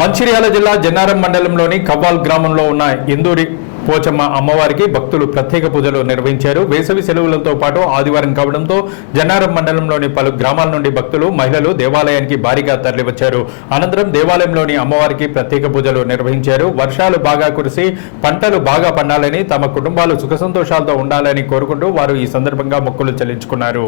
మంచిర్యాల జిల్లా జన్నారం మండలంలోని కవ్వాల్ గ్రామంలో ఉన్న ఇందూరి పోచమ్మ అమ్మవారికి భక్తులు ప్రత్యేక పూజలు నిర్వహించారు. వేసవి సెలవులతో పాటు ఆదివారం కావడంతో జన్నారం మండలంలోని పలు గ్రామాల నుండి భక్తులు, మహిళలు దేవాలయానికి భారీగా తరలివచ్చారు. అనంతరం దేవాలయంలోని అమ్మవారికి ప్రత్యేక పూజలు నిర్వహించారు. వర్షాలు బాగా కురిసి పంటలు బాగా పండాలని, తమ కుటుంబాలు సుఖ సంతోషాలతో ఉండాలని కోరుకుంటూ వారు ఈ సందర్భంగా మొక్కులు చెల్లించుకున్నారు.